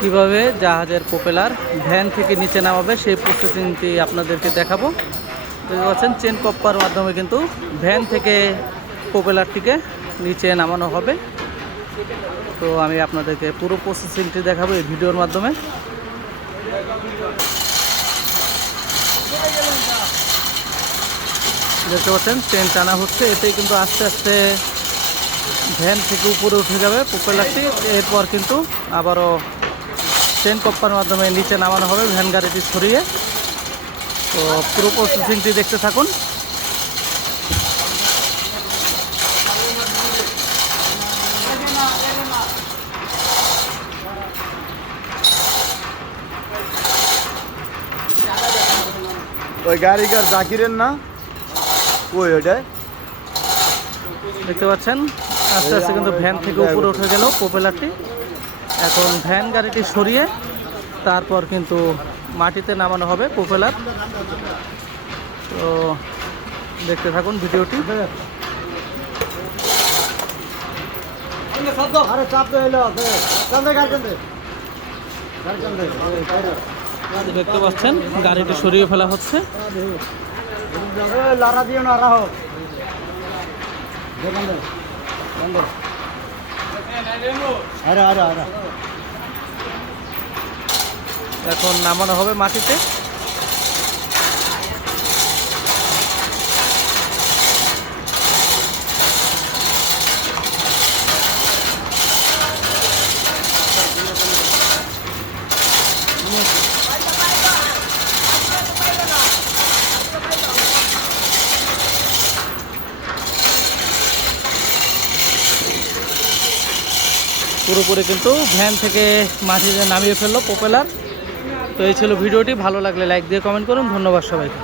কীভাবে জাহাজের propeller van থেকে নিচে নামাবে সেই প্রসেসিংটি আপনাদেরকে দেখাবো। দেখতে পাচ্ছেন চেন কপ্পার মাধ্যমে কিন্তু ভ্যান থেকে প্রোপেলারটিকে নিচে নামানো হবে। তো আমি আপনাদেরকে পুরো প্রসেসিংটি দেখাবো এই ভিডিওর মাধ্যমে। দেখতে পাচ্ছেন ট্রেন টানা হচ্ছে, এতেই কিন্তু আস্তে আস্তে ভ্যান থেকে উপরে উঠে যাবে প্রোপেলারটি। এরপর কিন্তু আবারও ট্রেন কপ্পার মাধ্যমে নিচে নামানো হবে ভ্যান গাড়িটি সরিয়ে। তো পুরো প্রসেসিংটি দেখতে থাকুন। ওই গাড়িকার জাকিরের না? ওই ওইটাই। দেখতে পাচ্ছেন? আস্তে আস্তে কিন্তু ভ্যান থেকে উপরে উঠে গেল প্রোপেলারটি। এখন ভ্যান গাড়িটি সরিয়ে তারপর কিন্তু মাটিতে নামানো হবে প্রোপেলার। তো দেখতে থাকুন ভিডিওটি। আরে চাপ তো এলো দেখতে পাচ্ছেন গাড়িটি সরিয়ে ফেলা হচ্ছে। লারা দিও না রাহো দেখেন দে আরে আরে আরে এখন নামানো হবে মাটিতে। পুরোপুরি কিন্তু ভ্যান থেকে মাটিতে নামিয়ে ফেলল প্রোপেলার। তো এই ছিল ভিডিওটি, ভালো লাগলে লাইক দিয়ে কমেন্ট করুন, ধন্যবাদ সবাইকে।